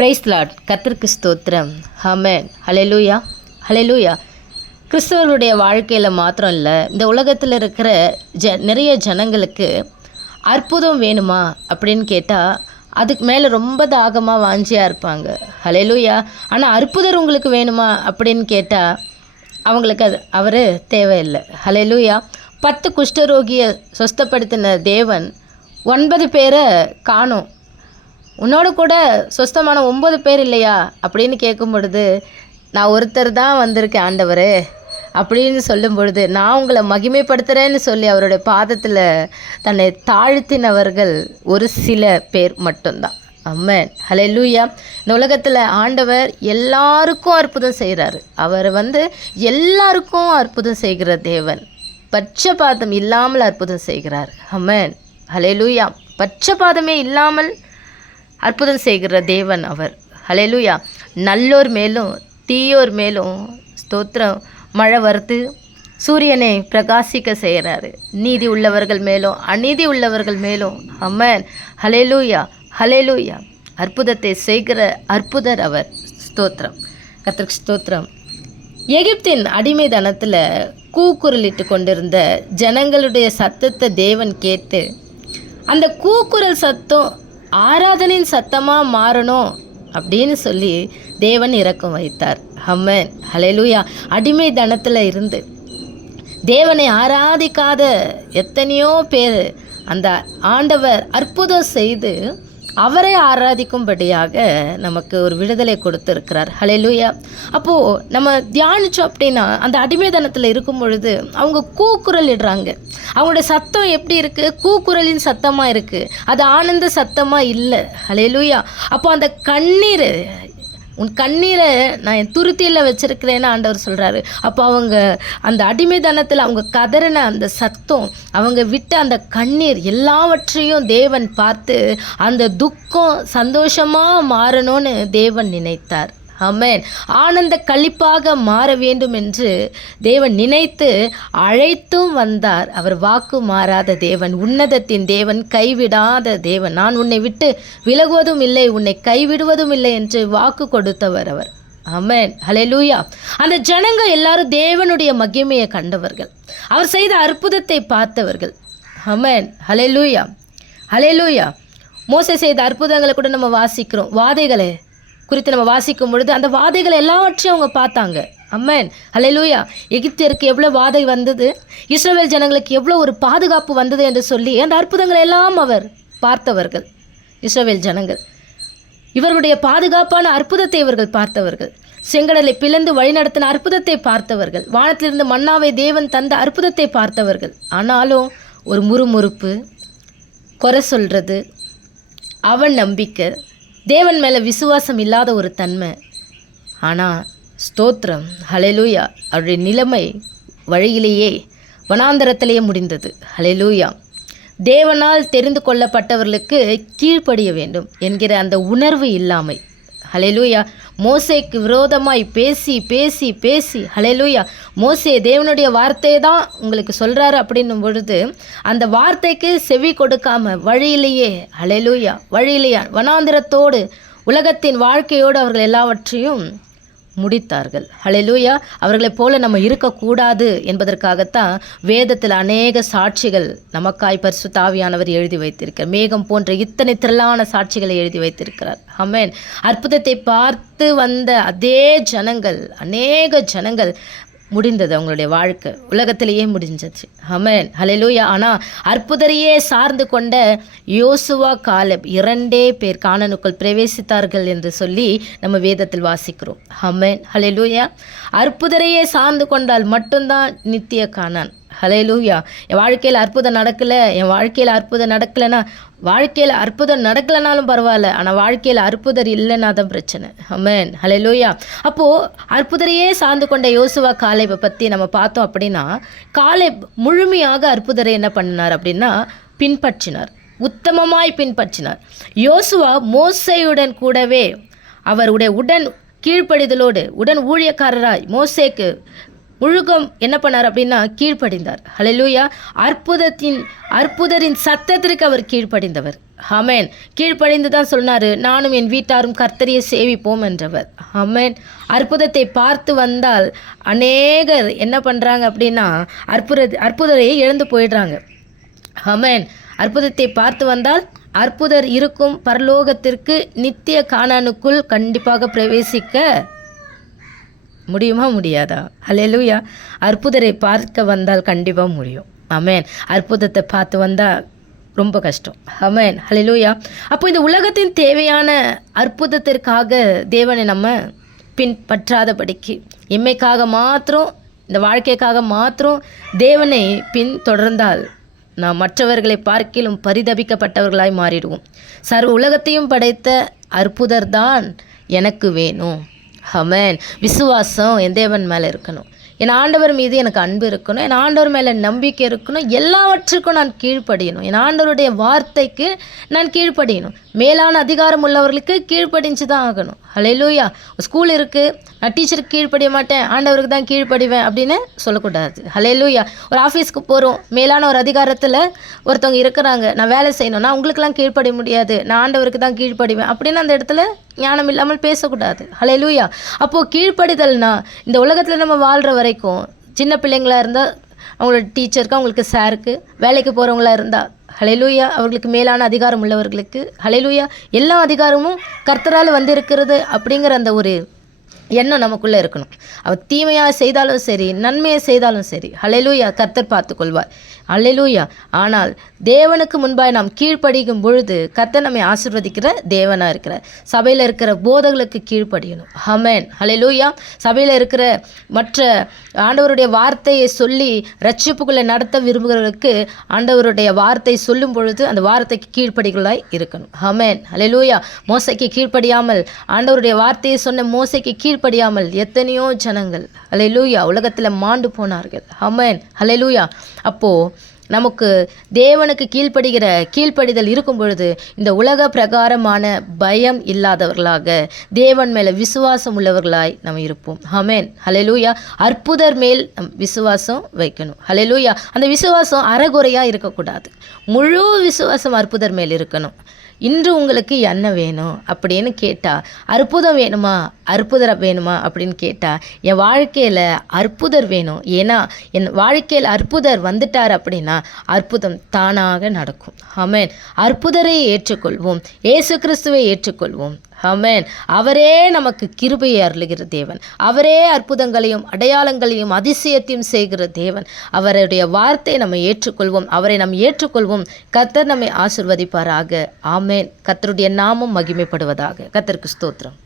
Price Lord. கர்த்தருக்கு ஸ்தோத்திரம். ஆமென். ஹல்லேலூயா, ஹல்லேலூயா. கிறிஸ்தவர்களுடைய வாழ்க்கையில் மாத்திரம் இல்லை, இந்த உலகத்தில் இருக்கிற நிறைய ஜனங்களுக்கு அற்புதம் வேணுமா அப்படின்னு கேட்டால் அதுக்கு மேலே ரொம்ப தாகமாக வாஞ்சியாக இருப்பாங்க. ஹல்லேலூயா. ஆனால் அற்புதர் உங்களுக்கு வேணுமா அப்படின்னு கேட்டால் அவங்களுக்கு அவர் தேவையில்லை. ஹல்லேலூயா. 10 குஷ்டரோகியை சொஸ்தப்படுத்தின தேவன் 9 பேரை காணோம். உன்னோட கூட சொஸ்தமான 9 பேர் இல்லையா அப்படின்னு கேட்கும் பொழுது, நான் ஒருத்தர் தான் வந்திருக்கேன் ஆண்டவரே அப்படின்னு சொல்லும் பொழுது, நான் உங்களை மகிமைப்படுத்துகிறேன்னு சொல்லி அவருடைய பாதத்தில் தன்னை தாழ்த்தினவர்கள் ஒரு சில பேர் மட்டும்தான். ஆமென். ஹல்லேலூயா. இந்த உலகத்தில் ஆண்டவர் எல்லாருக்கும் அற்புதம் செய்கிறாரு. அவர் எல்லாருக்கும் அற்புதம் செய்கிற தேவன். பட்சபாதம் இல்லாமல் அற்புதம் செய்கிறார். ஆமென். ஹல்லேலூயா. பட்சபாதமே இல்லாமல் அற்புதம் செய்கிற தேவன் அவர். ஹல்லேலூயா. நல்லோர் மேலும் தீயோர் மேலும் ஸ்தோத்திரம் மழை வருது, சூரியனை பிரகாசிக்க செய்கிறாரு. நீதி உள்ளவர்கள் மேலும் அநீதி உள்ளவர்கள் மேலும். ஆமென். ஹல்லேலூயா, ஹல்லேலூயா. அற்புதத்தை செய்கிற அற்புதர் அவர். ஸ்தோத்திரம், கர்த்தருக்கு ஸ்தோத்திரம். எகிப்தின் அடிமைதனத்தில் கூக்குரலிட்டு கொண்டிருந்த ஜனங்களுடைய சத்தத்தை தேவன் கேட்டு அந்த கூக்குரல் சத்தம் ஆராதனையின் சத்தமாக மாறணும் அப்படின்னு சொல்லி தேவன் இரக்கம் வைத்தார். ஆமென். ஹல்லேலூயா. அடிமை தனத்தில் இருந்து தேவனை ஆராதிக்காத எத்தனையோ பேர் அந்த ஆண்டவர் அற்புதம் செய்து அவரை ஆராதிக்கும்படியாக நமக்கு ஒரு விடுதலை கொடுத்துருக்கிறார். ஹல்லேலூயா. அப்போது நம்ம தியானித்தோம் அப்படின்னா, அந்த அடிமைதனத்தில் இருக்கும் பொழுது அவங்க கூக்குரல் இடுறாங்க. அவங்களோட சத்தம் எப்படி இருக்குது? கூக்குரலின் சத்தமாக இருக்குது, அது ஆனந்த சத்தமாக இல்லை. ஹல்லேலூயா. அப்போ அந்த கண்ணீர், உன் கண்ணீரை நான் என் துருத்தியில் வச்சுருக்கிறேன்னு ஆண்டவர் சொல்கிறாரு. அப்போ அவங்க அந்த அடிமைதனத்தில் அவங்க கதறின அந்த சத்தம், அவங்க விட்ட அந்த கண்ணீர் எல்லாவற்றையும் தேவன் பார்த்து அந்த துக்கம் சந்தோஷமாக மாறணும்னு தேவன் நினைத்தார். ஆமென். ஆனந்த களிப்பாக மாற வேண்டும் என்று தேவன் நினைத்து அழைத்தும் வந்தார். அவர் வாக்கு மாறாத தேவன், உன்னதத்தின் தேவன், கைவிடாத தேவன். நான் உன்னை விட்டு விலகுவதும் இல்லை, உன்னை கைவிடுவதும் இல்லை என்று வாக்கு கொடுத்தவர் அவர். ஆமென். ஹல்லேலூயா. அந்த ஜனங்க எல்லாரும் தேவனுடைய மகிமையை கண்டவர்கள், அவர் செய்த அற்புதத்தை பார்த்தவர்கள். ஆமென். ஹல்லேலூயா, ஹல்லேலூயா. மோசே செய்த அற்புதங்களை கூட நம்ம வாசிக்கிறோம். வாதைகளை குறித்து நம்ம வாசிக்கும் பொழுது அந்த வாதைகள் எல்லாவற்றையும் அவங்க பார்த்தாங்க. ஆமென். ஹல்லேலூயா. எகிப்தியருக்கு எவ்வளோ வாதை வந்தது, இஸ்ரவேல் ஜனங்களுக்கு எவ்வளோ ஒரு பாதுகாப்பு வந்தது என்று சொல்லி அந்த அற்புதங்கள் எல்லாம் அவர் பார்த்தவர்கள். இஸ்ரவேல் ஜனங்கள் இவர்களுடைய பாதுகாப்பான அற்புதத்தை இவர்கள் பார்த்தவர்கள். செங்கடலை பிளந்து வழிநடத்தின அற்புதத்தை பார்த்தவர்கள். வானத்திலிருந்து மன்னாவை தேவன் தந்த அற்புதத்தை பார்த்தவர்கள். ஆனாலும் ஒரு முறுமுறுப்பு, குறை சொல்கிறது, அவன் நம்பிக்கை, தேவன் மேலே விசுவாசம் இல்லாத ஒரு தன்மை. ஆனால் ஸ்தோத்திரம், ஹல்லேலூயா, அவருடைய நிலைமை வழியிலேயே வனாந்தரத்திலேயே முடிந்தது. ஹல்லேலூயா. தேவனால் தெரிந்து கொள்ளப்பட்டவர்களுக்கு கீழ்ப்படிய வேண்டும் என்கிற அந்த உணர்வு இல்லாமை. ஹல்லேலூயா. மோசேக்கு விரோதமாய் பேசி பேசி பேசி, ஹல்லேலூயா, மோசே தேவனுடைய வார்த்தையை தான் உங்களுக்கு சொல்கிறாரு அப்படின்னும் பொழுது அந்த வார்த்தைக்கு செவி கொடுக்காம வழியிலேயே, ஹல்லேலூயா, வழியிலேயே வனாந்திரத்தோடு உலகத்தின் வாழ்க்கையோடு அவர்கள் எல்லாவற்றையும் முடித்தார்கள். ஹல்லேலூயா. அவர்களைப் போல நம்ம இருக்கக்கூடாது என்பதற்காகத்தான் வேதத்தில் அநேக சாட்சிகள் நமக்காய் பரிசுத்த ஆவியானவர் எழுதி வைத்திருக்கிறார். மேகம் போன்ற இத்தனை திரளான சாட்சிகளை எழுதி வைத்திருக்கிறார். ஆமென். அற்புதத்தை பார்த்து வந்த அதே ஜனங்கள், அநேக ஜனங்கள் முடிந்தது, அவங்களுடைய வாழ்க்கை உலகத்திலேயே முடிஞ்சது. ஆமென். ஹல்லேலூயா. ஆனால் அற்புதரையே சார்ந்து கொண்ட யோசுவா, காலேப் 2 பேர் கானானுக்குள் பிரவேசித்தார்கள் என்று சொல்லி நம்ம வேதத்தில் வாசிக்கிறோம். ஆமென். ஹல்லேலூயா. அற்புதரையே சார்ந்து கொண்டால் மட்டும்தான் நித்திய கானான். ஹல்லேலூயா. என் வாழ்க்கையில் அற்புதம் நடக்கலை, என் வாழ்க்கையில் அற்புதம் நடக்கலைன்னா, வாழ்க்கையில் அற்புதம் நடக்கலைனாலும் பரவாயில்ல, ஆனால் வாழ்க்கையில் அற்புதர் இல்லைன்னா தான் பிரச்சனை. ஆமென். ஹல்லேலூயா. அப்போது அற்புதரையே சார்ந்து கொண்ட யோசுவா, காலேபை பற்றி நம்ம பார்த்தோம் அப்படின்னா, காலேப் முழுமையாக அற்புதரை என்ன பண்ணினார் அப்படின்னா பின்பற்றினார், உத்தமமாய் பின்பற்றினார். யோசுவா மோசேயுடன் கூடவே அவருடைய உடன் கீழ்ப்படிதலோடு உடன் ஊழியக்காரராய் மோசேக்கு முழுக்கம் என்ன பண்ணார் அப்படின்னா கீழ்ப்படிந்தார். ஹல்லேலூயா. அற்புதரின் சத்தத்திற்கு அவர் கீழ்ப்படிந்தவர். ஆமென். கீழ்ப்படிந்து தான் சொன்னார், நானும் என் வீட்டாரும் கர்த்தரையே சேவிப்போம் என்றவர். ஆமென். அற்புதத்தை பார்த்து வந்தால் அநேகர் என்ன பண்ணுறாங்க அப்படின்னா அற்புதரையே இழந்து போயிடுறாங்க. ஆமென். அற்புதத்தை பார்த்து வந்தால் அற்புதர் இருக்கும் பரலோகத்திற்கு நித்திய கானானுக்குள் கண்டிப்பாக பிரவேசிக்க முடியுமா முடியாதா? அல்லேலூயா. அற்புதரை பார்க்க வந்தால் கண்டிப்பாக முடியும். ஆமென். அற்புதத்தை பார்த்து வந்தால் ரொம்ப கஷ்டம். ஆமென். அல்லேலூயா. அப்போ இந்த உலகத்தின் தேவையான அற்புதத்திற்காக தேவனை நம்ம பின்பற்றாதபடிக்கு எம்மைக்காக மாத்திரம், இந்த வாழ்க்கைக்காக மாத்திரம் தேவனை தொடர்ந்தால் நாம் மற்றவர்களை பார்க்கிலும் பரிதபிக்கப்பட்டவர்களாய் மாறிடுவோம். சர்வ உலகத்தையும் படைத்த அற்புதர் தான் எனக்கு வேணும். ஆமென். விசுவாசம் என் தேவன் மேலே இருக்கணும். என் ஆண்டவர் மீது எனக்கு அன்பு இருக்கணும். என் ஆண்டவர் மேலே நம்பிக்கை இருக்கணும். எல்லாவற்றுக்கும் நான் கீழ்ப்படியணும். என் ஆண்டவருடைய வார்த்தைக்கு நான் கீழ்ப்படியணும். மேலான அதிகாரம் உள்ளவர்களுக்கு கீழ்ப்படிஞ்சு தான் ஆகணும். ஹல்லேலூயா. ஸ்கூல் இருக்குது, நான் டீச்சருக்கு கீழ்ப்படிய மாட்டேன், ஆண்டவருக்கு தான் கீழ்ப்படிவேன் அப்படின்னு சொல்லக்கூடாது. ஹல்லேலூயா. ஒரு ஆஃபீஸ்க்கு போகிறோம், மேலான ஒரு அதிகாரத்தில் ஒருத்தவங்க இருக்கிறாங்க, நான் வேலை செய்யணும், நான் உங்களுக்கெல்லாம் கீழ்ப்படிய முடியாது, நான் ஆண்டவருக்கு தான் கீழ்ப்படிவேன் அப்படின்னு அந்த இடத்துல ஞானம் இல்லாமல் பேசக்கூடாது. ஹல்லேலூயா. அப்போது கீழ்ப்படிதல்னா இந்த உலகத்தில் நம்ம வாழ்கிற வரைக்கும் சின்ன பிள்ளைங்களாக இருந்தால் அவங்களோட டீச்சருக்கு, அவங்களுக்கு சாருக்கு, வேலைக்கு போகிறவங்களா இருந்தால் ஹல்லேலூயா, அவர்களுக்கு மேலான அதிகாரம் உள்ளவர்களுக்கு ஹல்லேலூயா, எல்லா அதிகாரமும் கர்த்தரால் வந்திருக்கிறது அப்படிங்கிற அந்த ஒரு எண்ணம் நமக்குள்ளே இருக்கணும். அவர் தீமையாக செய்தாலும் சரி, நன்மையை செய்தாலும் சரி, ஹல்லேலூயா, கர்த்தர் பார்த்து கொள்வார். ஹல்லேலூயா. ஆனால் தேவனுக்கு முன்பாக நாம் கீழ்ப்படிக்கும் பொழுது கர்த்தர் நம்மை ஆசீர்வதிக்கிற தேவனாக இருக்கிறார். சபையில் இருக்கிற போதகளுக்கு கீழ்ப்படியணும். ஆமென். ஹல்லேலூயா. சபையில் இருக்கிற மற்ற ஆண்டவருடைய வார்த்தையை சொல்லி ரட்சிப்புக்குள்ளே நடத்த விரும்புகிறவர்களுக்கு ஆண்டவருடைய வார்த்தை சொல்லும் பொழுது அந்த வார்த்தைக்கு கீழ்ப்படிகளாய் இருக்கணும். ஆமென். ஹல்லேலூயா. மோசைக்கு கீழ்ப்படியாமல், ஆண்டவருடைய வார்த்தையை சொன்ன மோசைக்கு கீழ்ப்படியாமல் எத்தனையோ ஜனங்கள் ஹல்லேலூயா உலகத்தில் மாண்டு போனார்கள். ஆமென். ஹல்லேலூயா. அப்போது நமக்கு தேவனுக்கு கீழ்ப்படிதல் இருக்கும் பொழுது இந்த உலக பிரகாரமான பயம் இல்லாதவர்களாக தேவன் மேலே விசுவாசம் உள்ளவர்களாய் நம்ம இருப்போம். ஆமென். ஹல்லேலூயா. அற்புதர் மேல் விசுவாசம் வைக்கணும். ஹல்லேலூயா. அந்த விசுவாசம் அறகுறையாக இருக்கக்கூடாது. முழு விசுவாசம் அற்புதர் மேல் இருக்கணும். இன்று உங்களுக்கு என்ன வேணும் அப்படின்னு கேட்டால், அற்புதம் வேணுமா, அற்புதர் வேணுமா அப்படின்னு கேட்டால், என் வாழ்க்கையில் அற்புதர் வேணும். ஏன்னா என் வாழ்க்கையில் அற்புதர் வந்துட்டார் அப்படின்னா அற்புதம் தானாக நடக்கும். ஆமென். அற்புதரை ஏற்றுக்கொள்வோம். இயேசு கிறிஸ்துவை ஏற்றுக்கொள்வோம். ஆமென். அவரே நமக்கு கிருபையை அருளுகிற தேவன். அவரே அற்புதங்களையும் அடையாளங்களையும் அதிசயத்தையும் செய்கிற தேவன். அவருடைய வார்த்தையை நம்ம ஏற்றுக்கொள்வோம். அவரை நாம் ஏற்றுக்கொள்வோம். கர்த்தர் நம்மை ஆசீர்வதிப்பாராக. ஆமென். கர்த்தருடைய நாமம் மகிமைப்படுவதாக. கர்த்தருக்கு ஸ்தோத்திரம்.